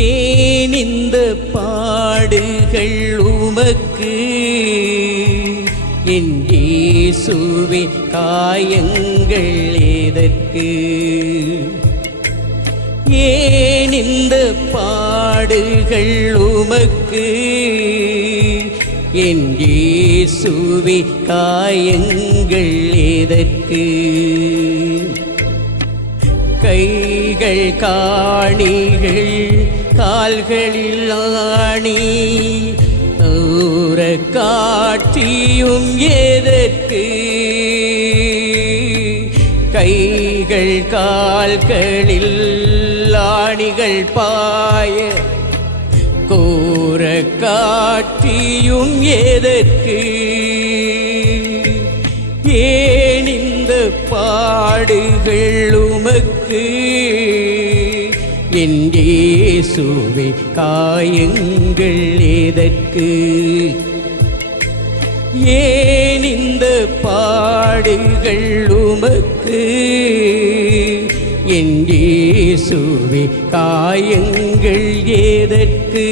ஏன் இந்த பாடுகள் உமக்கு? என் இயேசுவே காயங்கள் எதற்கு? ஏன் இந்த பாடுகள் உமக்கு? என் இயேசுவே காயங்கள் எதற்கு? கைகள் காணிகள் கால்களில் ஆணி தூர காட்சியும் எதற்கு கைகள் கால்களில் ஆணிகள் பாய கோர காட்சியும் எதற்கு ஏன் இந்த பாடுகள் உமக்கு? என் இயேசுவே காயங்கள் எதற்கு? ஏன் இந்த பாடுகள் உமக்கு? என் இயேசுவே காயங்கள் எதற்கு?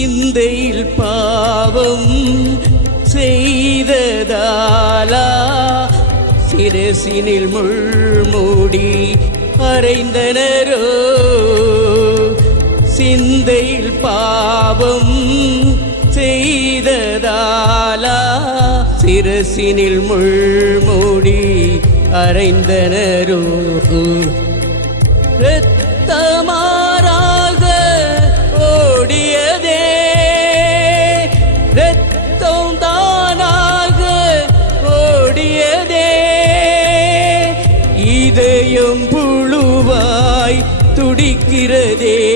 சிந்தையில் பாவம் செய்ததாலா? சிரசினில் முள்மூடி அறைந்தனரோ? சிந்தையில் பாவம் செய்ததாலா? சிரசினில் முள்மூடி அறைந்தனரோ? துடிக்கிறதே.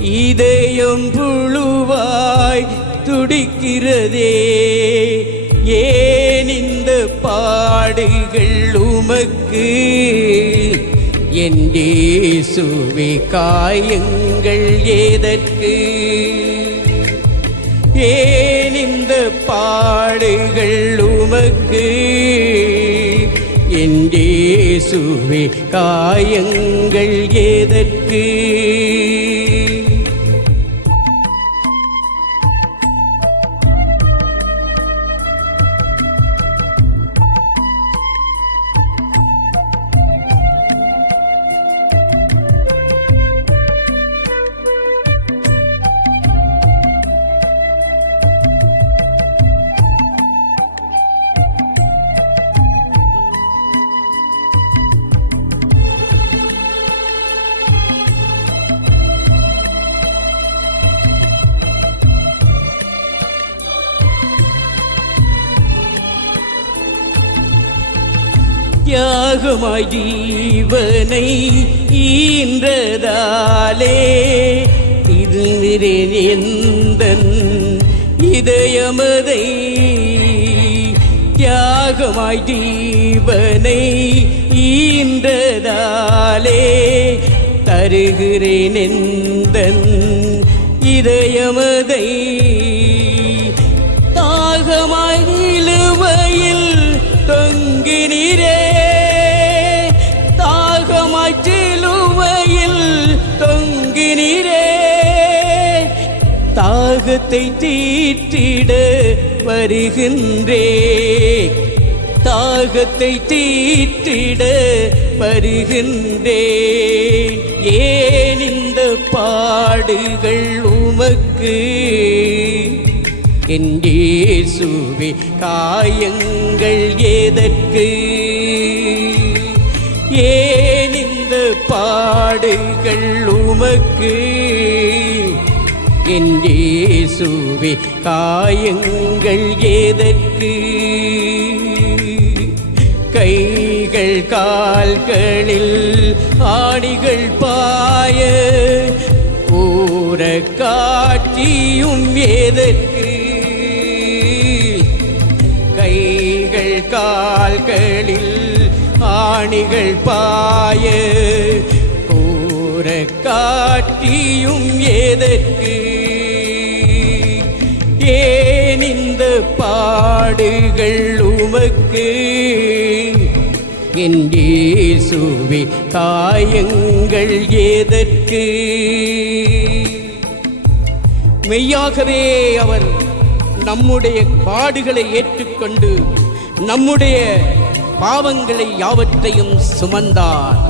இதயம் புழுவாய் துடிக்கிறதே. ஏன் இந்த பாடுகள் உமக்கு? என் சுவி காயங்கள் ஏதற்கு? ஏன் இந்த பாடுகள் உமக்கு? இயேசுவே காயங்கள் ஏதற்கு? தியாகமாய் ஜீவனை ஈன்றதாலே இருந்திரேன் எந்தன் இதயமதை தியாகமாய் ஜீவனை ஈன்றதாலே தருகிறேன் எந்தன் இதயமதை தாகத்தை தீட்டிட வருகின்றே. தாகத்தை தீட்டிட வருகின்றே. ஏன் இந்த பாடுகள் உமக்கு? என் இயேசுவே காயங்கள் ஏதற்கு ஏன் இந்த பாடுகள் உமக்கு? என்றேசுவே காயங்கள் ஏதற்கு கைகள் கால்களில் ஆணிகள் பாய கூற காட்சியும் ஏதற்கு கைகள் கால்களில் ஆணிகள் பாய காட்டியும் ஏதற்கு? ஏன் இந்த பாடுகள் உமக்கு? என் இயேசுவே காயங்கள் ஏதற்கு? மெய்யாகவே அவர் நம்முடைய பாடுகளை ஏற்றுக்கொண்டு நம்முடைய பாவங்களை யாவற்றையும் சுமந்தார்.